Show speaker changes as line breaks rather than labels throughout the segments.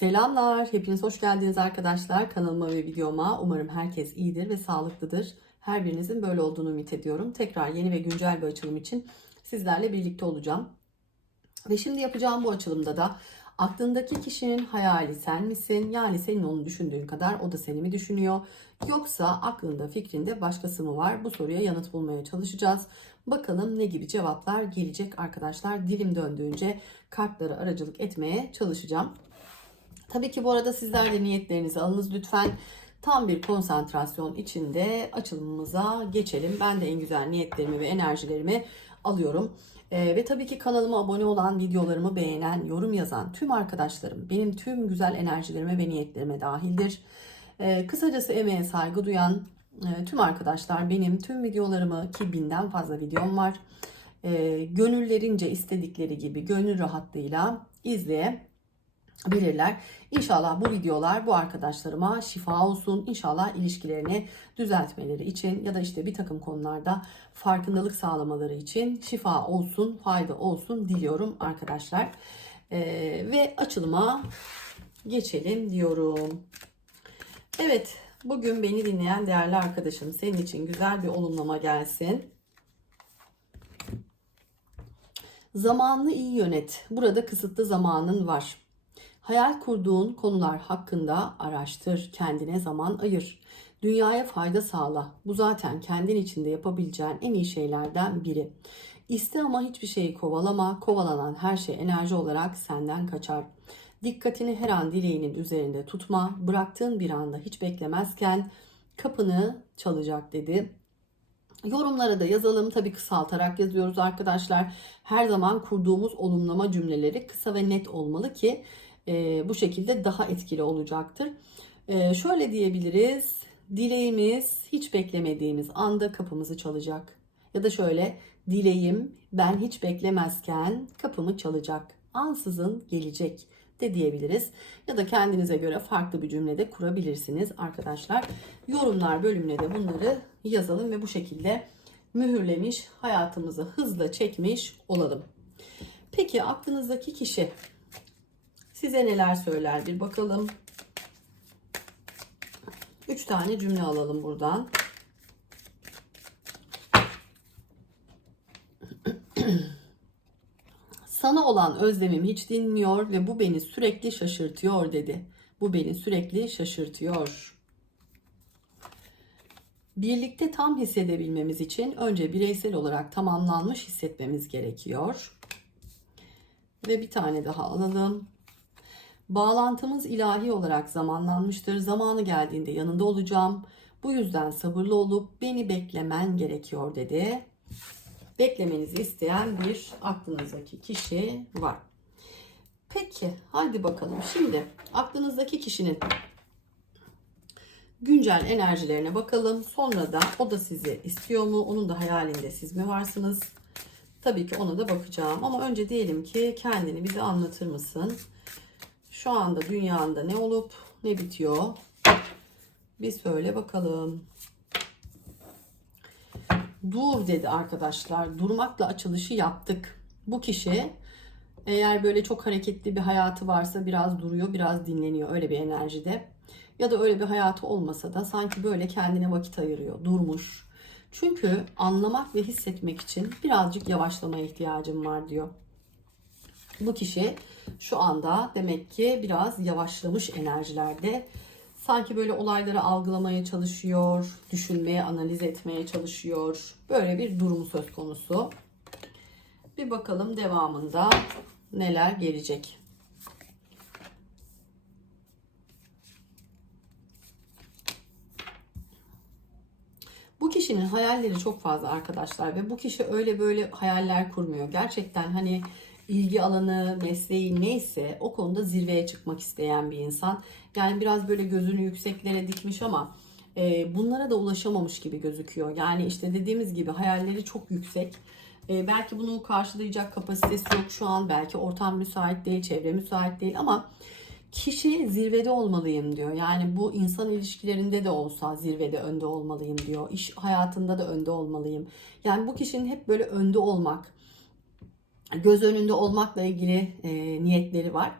Selamlar, hepiniz hoş geldiniz arkadaşlar kanalıma ve videoma. Umarım herkes iyidir ve sağlıklıdır. Her birinizin böyle olduğunu ümit ediyorum. Tekrar yeni ve güncel bir açılım için sizlerle birlikte olacağım. Ve şimdi yapacağım bu açılımda da aklındaki kişinin hayali sen misin? Yani senin onu düşündüğün kadar o da seni mi düşünüyor? Yoksa aklında fikrinde başkası mı var? Bu soruya yanıt bulmaya çalışacağız. Bakalım ne gibi cevaplar gelecek arkadaşlar. Dilim döndüğünce kartlara aracılık etmeye çalışacağım. Tabii ki bu arada sizler de niyetlerinizi alınız lütfen. Tam bir konsantrasyon içinde açılımımıza geçelim. Ben de en güzel niyetlerimi ve enerjilerimi alıyorum. Ee, ve tabii ki kanalıma abone olan, videolarımı beğenen, yorum yazan tüm arkadaşlarım benim tüm güzel enerjilerime ve niyetlerime dahildir. Ee, kısacası emeğe saygı duyan e, tüm arkadaşlar benim tüm videolarımı ki binden fazla videom var. E, gönüllerince istedikleri gibi gönül rahatlığıyla izleyebilirler. İnşallah bu videolar bu arkadaşlarıma şifa olsun. İnşallah ilişkilerini düzeltmeleri için ya da işte bir takım konularda farkındalık sağlamaları için şifa olsun, fayda olsun diliyorum arkadaşlar. Ee, ve açılıma geçelim diyorum. Evet, bugün beni dinleyen değerli arkadaşım senin için güzel bir olumlama gelsin. Zamanını iyi yönet. Burada kısıtlı zamanın var. Hayal kurduğun konular hakkında araştır, kendine zaman ayır. Dünyaya fayda sağla. Bu zaten kendin içinde yapabileceğin en iyi şeylerden biri. İste ama hiçbir şeyi kovalama. Kovalanan her şey enerji olarak senden kaçar. Dikkatini her an dileğinin üzerinde tutma. Bıraktığın bir anda hiç beklemezken kapını çalacak dedi. Yorumlara da yazalım. Tabii kısaltarak yazıyoruz arkadaşlar. Her zaman kurduğumuz olumlama cümleleri kısa ve net olmalı ki e, bu şekilde daha etkili olacaktır. E, şöyle diyebiliriz. Dileğimiz hiç beklemediğimiz anda kapımızı çalacak. Ya da şöyle dileğim ben hiç beklemezken kapımı çalacak. Ansızın gelecek de diyebiliriz. Ya da kendinize göre farklı bir cümlede kurabilirsiniz arkadaşlar. Yorumlar bölümüne de bunları yazalım ve bu şekilde mühürlemiş, hayatımızı hızla çekmiş olalım. Peki aklınızdaki kişi size neler söyler bir bakalım. 3 tane cümle alalım buradan. Sana olan özlemim hiç dinmiyor ve bu beni sürekli şaşırtıyor dedi. Bu beni sürekli şaşırtıyor. Birlikte tam hissedebilmemiz için önce bireysel olarak tamamlanmış hissetmemiz gerekiyor. Ve bir tane daha alalım. Bağlantımız ilahi olarak zamanlanmıştır. Zamanı geldiğinde yanında olacağım. Bu yüzden sabırlı olup beni beklemen gerekiyor dedi. Beklemenizi isteyen bir aklınızdaki kişi var. Peki hadi bakalım. Şimdi aklınızdaki kişinin güncel enerjilerine bakalım. Sonra da o da sizi istiyor mu? Onun da hayalinde siz mi varsınız? Tabii ki ona da bakacağım. Ama önce diyelim ki kendini bize anlatır mısın? Şu anda dünyanda ne olup ne bitiyor? Bir söyle bakalım. Dur dedi arkadaşlar. Durmakla açılışı yaptık. Bu kişi eğer böyle çok hareketli bir hayatı varsa biraz duruyor, biraz dinleniyor öyle bir enerjide. Ya da öyle bir hayatı olmasa da sanki böyle kendine vakit ayırıyor, durmuş. Çünkü anlamak ve hissetmek için birazcık yavaşlamaya ihtiyacım var diyor. Bu kişi şu anda demek ki biraz yavaşlamış enerjilerde. Sanki böyle olayları algılamaya çalışıyor, düşünmeye, analiz etmeye çalışıyor. Böyle bir durum söz konusu. Bir bakalım devamında neler gelecek. Bu kişinin hayalleri çok fazla arkadaşlar ve bu kişi öyle böyle hayaller kurmuyor. Gerçekten hani ilgi alanı, mesleği neyse o konuda zirveye çıkmak isteyen bir insan. Yani biraz böyle gözünü yükseklere dikmiş ama e, bunlara da ulaşamamış gibi gözüküyor. Yani işte dediğimiz gibi hayalleri çok yüksek. E, belki bunu karşılayacak kapasitesi yok şu an. Belki ortam müsait değil, çevre müsait değil ama kişi zirvede olmalıyım diyor. Yani bu insan ilişkilerinde de olsa zirvede önde olmalıyım diyor. İş hayatında da önde olmalıyım. Yani bu kişinin hep böyle önde olmak, göz önünde olmakla ilgili e, niyetleri var.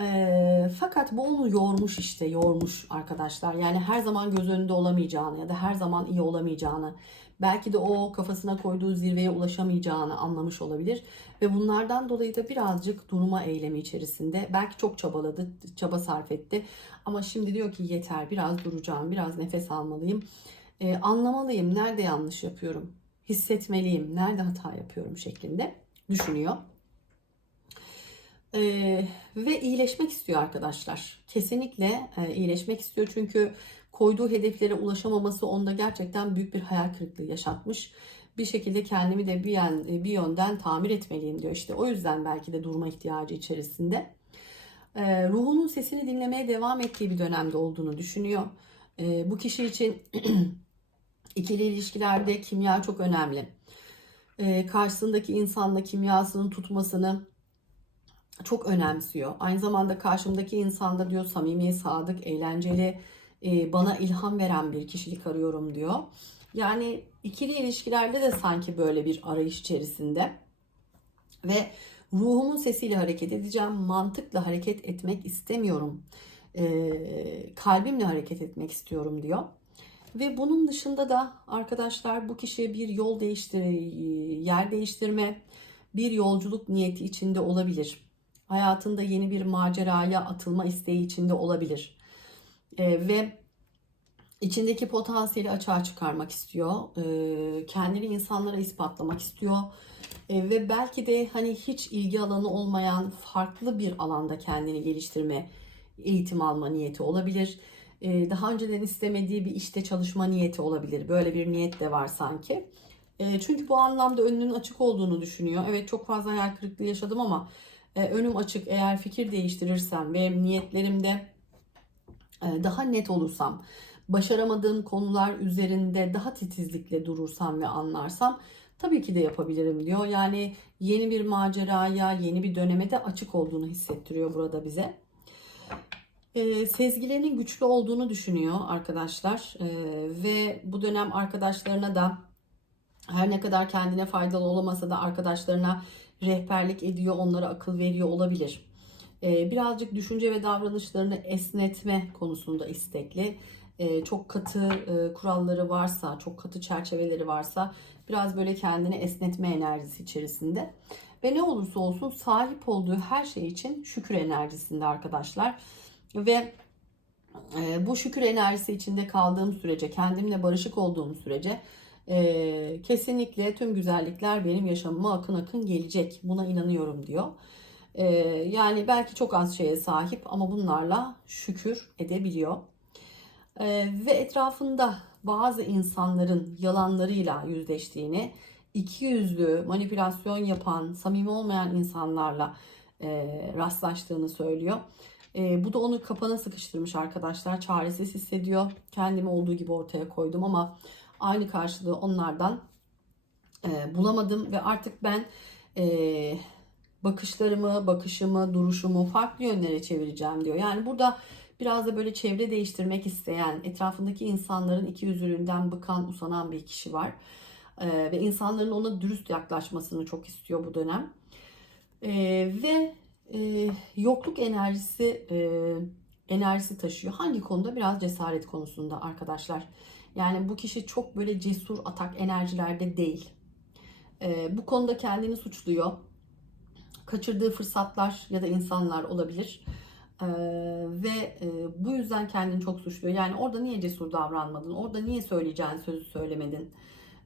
E, fakat bu onu yormuş işte, yormuş arkadaşlar. Yani her zaman göz önünde olamayacağını ya da her zaman iyi olamayacağını, belki de o kafasına koyduğu zirveye ulaşamayacağını anlamış olabilir. Ve bunlardan dolayı da birazcık durma eylemi içerisinde. Belki çok çabaladı, çaba sarf etti. Ama şimdi diyor ki yeter, biraz duracağım, biraz nefes almalıyım. Ee, anlamalıyım, nerede yanlış yapıyorum, hissetmeliyim, nerede hata yapıyorum şeklinde düşünüyor. Ee, ve iyileşmek istiyor arkadaşlar. Kesinlikle e, iyileşmek istiyor çünkü koyduğu hedeflere ulaşamaması onda gerçekten büyük bir hayal kırıklığı yaşatmış. Bir şekilde kendimi de bir, yan, bir yönden tamir etmeliyim diyor. İşte o yüzden belki de durma ihtiyacı içerisinde. Ee, ruhunun sesini dinlemeye devam ettiği bir dönemde olduğunu düşünüyor. Ee, bu kişi için ikili ilişkilerde kimya çok önemli. Ee, karşısındaki insanla kimyasının tutmasını çok önemsiyor. Aynı zamanda karşımdaki insanda diyor samimi, sadık, eğlenceli, e, bana ilham veren bir kişilik arıyorum diyor. Yani ikili ilişkilerde de sanki böyle bir arayış içerisinde. Ve ruhumun sesiyle hareket edeceğim, mantıkla hareket etmek istemiyorum. E, kalbimle hareket etmek istiyorum diyor. Ve bunun dışında da arkadaşlar bu kişiye bir yol değiştir, yer değiştirme, bir yolculuk niyeti içinde olabilir hayatında yeni bir maceraya atılma isteği içinde olabilir. E, ve içindeki potansiyeli açığa çıkarmak istiyor. E, kendini insanlara ispatlamak istiyor. E, ve belki de hani hiç ilgi alanı olmayan farklı bir alanda kendini geliştirme, eğitim alma niyeti olabilir. E, daha önceden istemediği bir işte çalışma niyeti olabilir. Böyle bir niyet de var sanki. E, çünkü bu anlamda önünün açık olduğunu düşünüyor. Evet çok fazla hayal kırıklığı yaşadım ama e, önüm açık eğer fikir değiştirirsem ve niyetlerimde e, daha net olursam, başaramadığım konular üzerinde daha titizlikle durursam ve anlarsam tabii ki de yapabilirim diyor. Yani yeni bir maceraya, yeni bir döneme de açık olduğunu hissettiriyor burada bize. E, sezgilerinin güçlü olduğunu düşünüyor arkadaşlar e, ve bu dönem arkadaşlarına da her ne kadar kendine faydalı olamasa da arkadaşlarına rehberlik ediyor, onlara akıl veriyor olabilir. Ee, birazcık düşünce ve davranışlarını esnetme konusunda istekli. Ee, çok katı e, kuralları varsa, çok katı çerçeveleri varsa biraz böyle kendini esnetme enerjisi içerisinde. Ve ne olursa olsun sahip olduğu her şey için şükür enerjisinde arkadaşlar. Ve e, bu şükür enerjisi içinde kaldığım sürece, kendimle barışık olduğum sürece e, kesinlikle tüm güzellikler benim yaşamıma akın akın gelecek. Buna inanıyorum diyor. E, yani belki çok az şeye sahip ama bunlarla şükür edebiliyor. E, ve etrafında bazı insanların yalanlarıyla yüzleştiğini, iki yüzlü manipülasyon yapan, samimi olmayan insanlarla e, rastlaştığını söylüyor. E, bu da onu kapana sıkıştırmış arkadaşlar. Çaresiz hissediyor. Kendimi olduğu gibi ortaya koydum ama aynı karşılığı onlardan e, bulamadım ve artık ben e, bakışlarımı, bakışımı, duruşumu farklı yönlere çevireceğim diyor. Yani burada biraz da böyle çevre değiştirmek isteyen, etrafındaki insanların iki yüzlülüğünden bıkan, usanan bir kişi var. E, ve insanların ona dürüst yaklaşmasını çok istiyor bu dönem. E, ve e, yokluk enerjisi e, enerjisi taşıyor. Hangi konuda? Biraz cesaret konusunda arkadaşlar. Yani bu kişi çok böyle cesur atak enerjilerde değil. E, bu konuda kendini suçluyor. Kaçırdığı fırsatlar ya da insanlar olabilir. Ee, ve e, bu yüzden kendini çok suçluyor. Yani orada niye cesur davranmadın? Orada niye söyleyeceğin sözü söylemedin?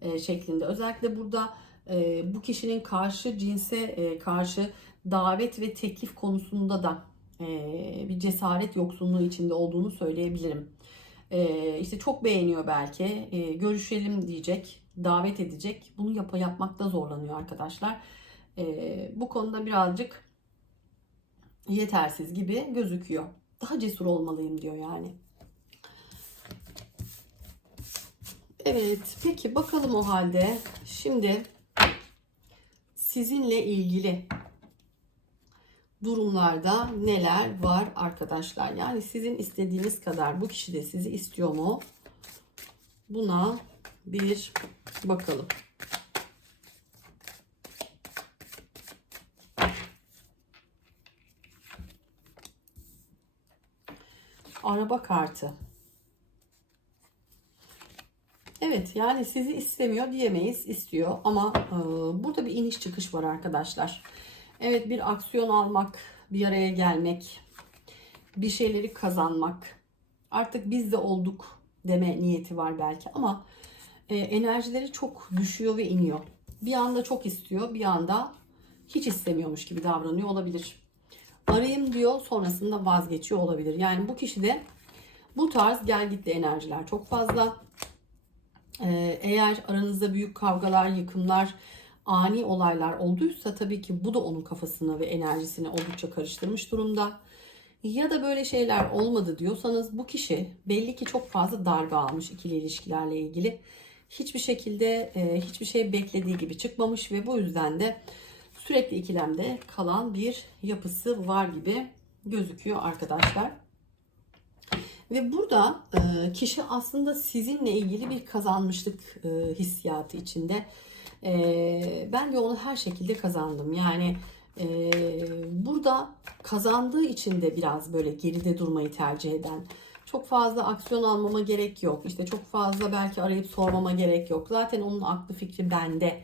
E, şeklinde. Özellikle burada e, bu kişinin karşı cinse e, karşı davet ve teklif konusunda da e, bir cesaret yoksunluğu içinde olduğunu söyleyebilirim. Ee, işte çok beğeniyor belki. Ee, görüşelim diyecek, davet edecek. Bunu yap yapmakta zorlanıyor arkadaşlar. Ee, bu konuda birazcık yetersiz gibi gözüküyor. Daha cesur olmalıyım diyor yani. Evet, peki bakalım o halde. Şimdi sizinle ilgili durumlarda neler var arkadaşlar? Yani sizin istediğiniz kadar bu kişi de sizi istiyor mu? Buna bir bakalım. araba kartı. Evet yani sizi istemiyor diyemeyiz istiyor ama e, burada bir iniş çıkış var arkadaşlar. Evet bir aksiyon almak, bir araya gelmek, bir şeyleri kazanmak. Artık biz de olduk deme niyeti var belki ama e, enerjileri çok düşüyor ve iniyor. Bir anda çok istiyor, bir anda hiç istemiyormuş gibi davranıyor olabilir. Arayayım diyor, sonrasında vazgeçiyor olabilir. Yani bu kişide bu tarz gel gitli enerjiler çok fazla. Ee, eğer aranızda büyük kavgalar, yıkımlar, ani olaylar olduysa tabii ki bu da onun kafasını ve enerjisini oldukça karıştırmış durumda. Ya da böyle şeyler olmadı diyorsanız bu kişi belli ki çok fazla darbe almış ikili ilişkilerle ilgili. Hiçbir şekilde e, hiçbir şey beklediği gibi çıkmamış ve bu yüzden de sürekli ikilemde kalan bir yapısı var gibi gözüküyor arkadaşlar. Ve burada e, kişi aslında sizinle ilgili bir kazanmışlık e, hissiyatı içinde. E, ben de onu her şekilde kazandım. Yani e, burada kazandığı için de biraz böyle geride durmayı tercih eden, çok fazla aksiyon almama gerek yok. İşte çok fazla belki arayıp sormama gerek yok. Zaten onun aklı fikri bende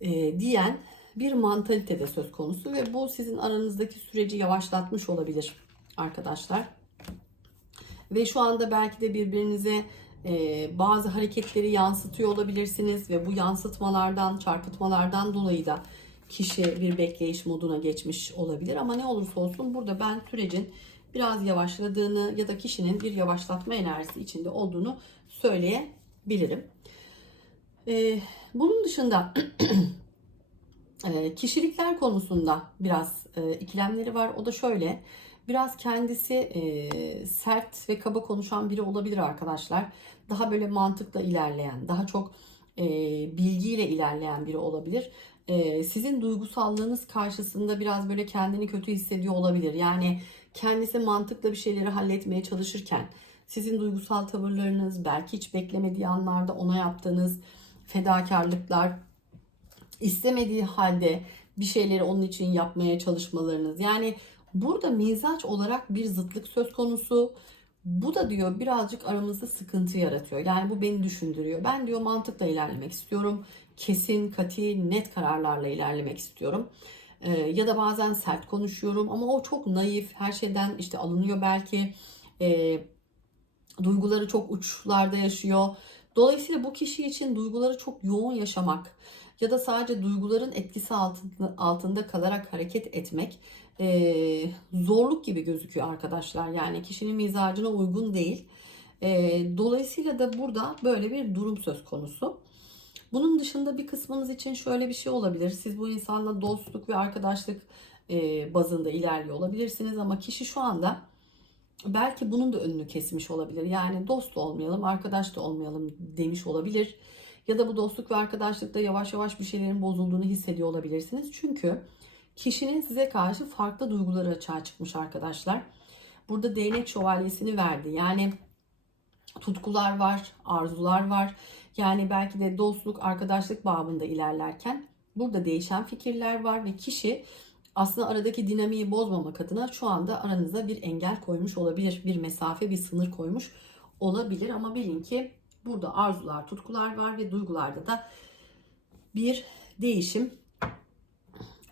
e, diyen bir mantalite de söz konusu ve bu sizin aranızdaki süreci yavaşlatmış olabilir arkadaşlar. Ve şu anda belki de birbirinize e, bazı hareketleri yansıtıyor olabilirsiniz ve bu yansıtmalardan, çarpıtmalardan dolayı da kişi bir bekleyiş moduna geçmiş olabilir. Ama ne olursa olsun burada ben sürecin biraz yavaşladığını ya da kişinin bir yavaşlatma enerjisi içinde olduğunu söyleyebilirim. E, bunun dışında e, kişilikler konusunda biraz ikilemleri var. O da şöyle biraz kendisi e, sert ve kaba konuşan biri olabilir arkadaşlar. Daha böyle mantıkla ilerleyen, daha çok e, bilgiyle ilerleyen biri olabilir. E, sizin duygusallığınız karşısında biraz böyle kendini kötü hissediyor olabilir. Yani kendisi mantıkla bir şeyleri halletmeye çalışırken sizin duygusal tavırlarınız, belki hiç beklemediği anlarda ona yaptığınız fedakarlıklar, istemediği halde bir şeyleri onun için yapmaya çalışmalarınız. Yani Burada mizaç olarak bir zıtlık söz konusu. Bu da diyor birazcık aramızda sıkıntı yaratıyor. Yani bu beni düşündürüyor. Ben diyor mantıkla ilerlemek istiyorum. Kesin, kati, net kararlarla ilerlemek istiyorum. Ee, ya da bazen sert konuşuyorum ama o çok naif. Her şeyden işte alınıyor belki. Ee, duyguları çok uçlarda yaşıyor. Dolayısıyla bu kişi için duyguları çok yoğun yaşamak ya da sadece duyguların etkisi altında, altında kalarak hareket etmek e, zorluk gibi gözüküyor arkadaşlar. Yani kişinin mizacına uygun değil. E, dolayısıyla da burada böyle bir durum söz konusu. Bunun dışında bir kısmınız için şöyle bir şey olabilir. Siz bu insanla dostluk ve arkadaşlık e, bazında ilerliyor olabilirsiniz ama kişi şu anda belki bunun da önünü kesmiş olabilir. Yani dost olmayalım, arkadaş da olmayalım demiş olabilir. Ya da bu dostluk ve arkadaşlıkta yavaş yavaş bir şeylerin bozulduğunu hissediyor olabilirsiniz. Çünkü kişinin size karşı farklı duyguları açığa çıkmış arkadaşlar. Burada değnek şövalyesini verdi. Yani tutkular var, arzular var. Yani belki de dostluk, arkadaşlık babında ilerlerken burada değişen fikirler var ve kişi aslında aradaki dinamiği bozmamak adına şu anda aranıza bir engel koymuş olabilir. Bir mesafe, bir sınır koymuş olabilir ama bilin ki burada arzular, tutkular var ve duygularda da bir değişim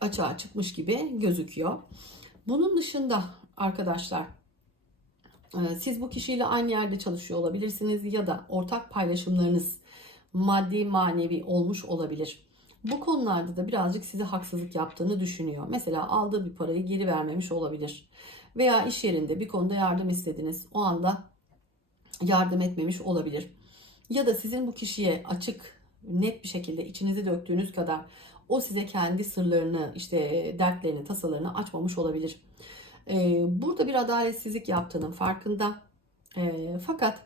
açığa çıkmış gibi gözüküyor. Bunun dışında arkadaşlar e, siz bu kişiyle aynı yerde çalışıyor olabilirsiniz ya da ortak paylaşımlarınız maddi manevi olmuş olabilir. Bu konularda da birazcık size haksızlık yaptığını düşünüyor. Mesela aldığı bir parayı geri vermemiş olabilir. Veya iş yerinde bir konuda yardım istediniz. O anda yardım etmemiş olabilir. Ya da sizin bu kişiye açık, net bir şekilde içinizi döktüğünüz kadar o size kendi sırlarını, işte dertlerini, tasalarını açmamış olabilir. Ee, burada bir adaletsizlik yaptığının farkında. Ee, fakat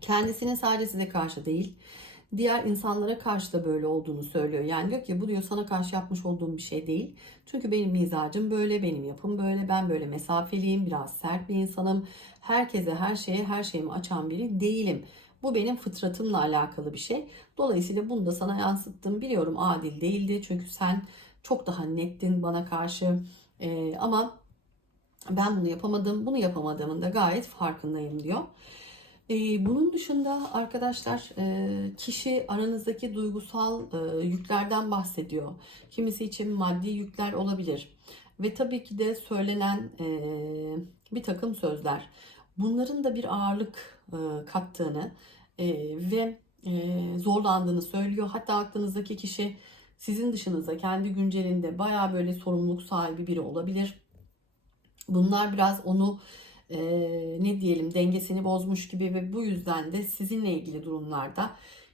kendisinin sadece size karşı değil, diğer insanlara karşı da böyle olduğunu söylüyor. Yani diyor ki bu diyor sana karşı yapmış olduğum bir şey değil. Çünkü benim mizacım böyle, benim yapım böyle, ben böyle mesafeliyim, biraz sert bir insanım. Herkese, her şeye, her şeyimi açan biri değilim. Bu benim fıtratımla alakalı bir şey. Dolayısıyla bunu da sana yansıttım. Biliyorum adil değildi çünkü sen çok daha nettin bana karşı. Ee, ama Ben bunu yapamadım, bunu yapamadığımın da gayet farkındayım diyor. Ee, bunun dışında arkadaşlar e, kişi aranızdaki duygusal e, yüklerden bahsediyor. Kimisi için maddi yükler olabilir. Ve tabii ki de söylenen e, bir takım sözler. Bunların da bir ağırlık e, kattığını e, ve e, zorlandığını söylüyor. Hatta aklınızdaki kişi sizin dışınızda kendi güncelinde baya böyle sorumluluk sahibi biri olabilir. Bunlar biraz onu e, ne diyelim dengesini bozmuş gibi ve bu yüzden de sizinle ilgili durumlarda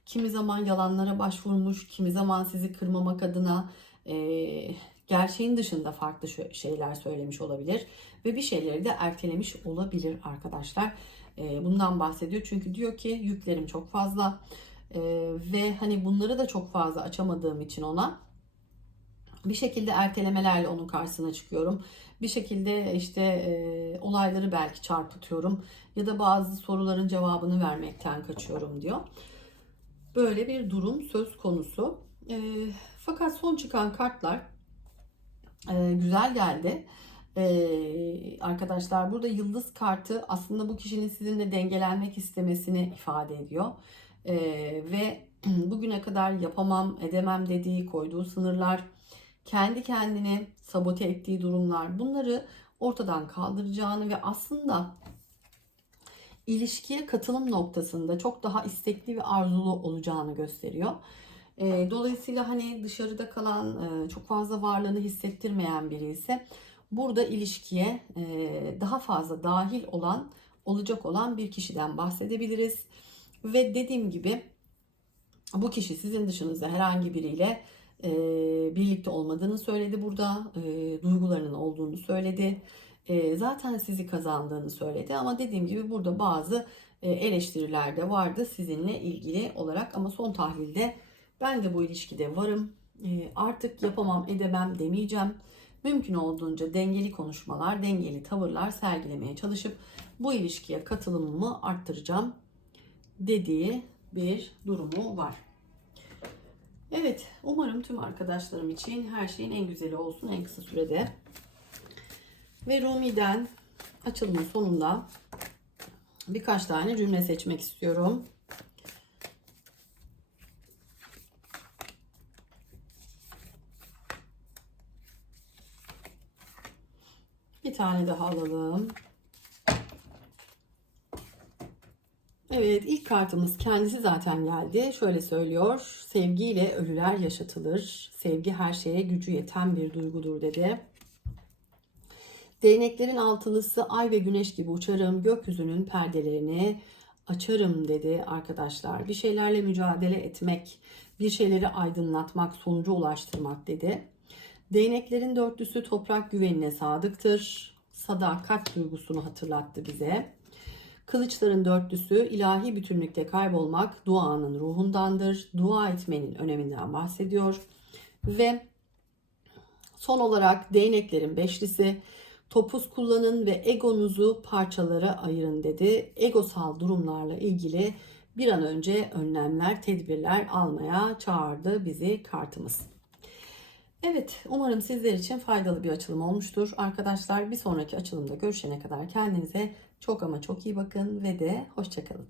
kimi zaman yalanlara başvurmuş, kimi zaman sizi kırmamak adına e, gerçeğin dışında farklı şeyler söylemiş olabilir ve bir şeyleri de ertelemiş olabilir arkadaşlar. E, bundan bahsediyor çünkü diyor ki yüklerim çok fazla e, ve hani bunları da çok fazla açamadığım için ona bir şekilde ertelemelerle onun karşısına çıkıyorum. Bir şekilde işte e, olayları belki çarpıtıyorum ya da bazı soruların cevabını vermekten kaçıyorum diyor. Böyle bir durum söz konusu. E, fakat son çıkan kartlar e, güzel geldi. E, arkadaşlar burada yıldız kartı aslında bu kişinin sizinle dengelenmek istemesini ifade ediyor. E, ve bugüne kadar yapamam, edemem dediği, koyduğu sınırlar, kendi kendini sabote ettiği durumlar bunları ortadan kaldıracağını ve aslında ilişkiye katılım noktasında çok daha istekli ve arzulu olacağını gösteriyor. E, dolayısıyla hani dışarıda kalan e, çok fazla varlığını hissettirmeyen biri ise burada ilişkiye e, daha fazla dahil olan olacak olan bir kişiden bahsedebiliriz. Ve dediğim gibi bu kişi sizin dışınızda herhangi biriyle e, birlikte olmadığını söyledi burada. E, duygularının olduğunu söyledi. Zaten sizi kazandığını söyledi ama dediğim gibi burada bazı eleştiriler de vardı sizinle ilgili olarak ama son tahlilde ben de bu ilişkide varım. Artık yapamam edemem demeyeceğim. Mümkün olduğunca dengeli konuşmalar, dengeli tavırlar sergilemeye çalışıp bu ilişkiye katılımımı arttıracağım dediği bir durumu var. Evet, umarım tüm arkadaşlarım için her şeyin en güzeli olsun en kısa sürede. Ve Rumi'den açılımın sonunda birkaç tane cümle seçmek istiyorum. Bir tane daha alalım. Evet ilk kartımız kendisi zaten geldi. Şöyle söylüyor. Sevgiyle ölüler yaşatılır. Sevgi her şeye gücü yeten bir duygudur dedi. Değneklerin altılısı ay ve güneş gibi uçarım. Gökyüzünün perdelerini açarım dedi arkadaşlar. Bir şeylerle mücadele etmek, bir şeyleri aydınlatmak, sonuca ulaştırmak dedi. Değneklerin dörtlüsü toprak güvenine sadıktır. Sadakat duygusunu hatırlattı bize. Kılıçların dörtlüsü ilahi bütünlükte kaybolmak duanın ruhundandır. Dua etmenin öneminden bahsediyor. Ve son olarak değneklerin beşlisi topuz kullanın ve egonuzu parçalara ayırın dedi. Egosal durumlarla ilgili bir an önce önlemler, tedbirler almaya çağırdı bizi kartımız. Evet, umarım sizler için faydalı bir açılım olmuştur. Arkadaşlar bir sonraki açılımda görüşene kadar kendinize çok ama çok iyi bakın ve de hoşçakalın.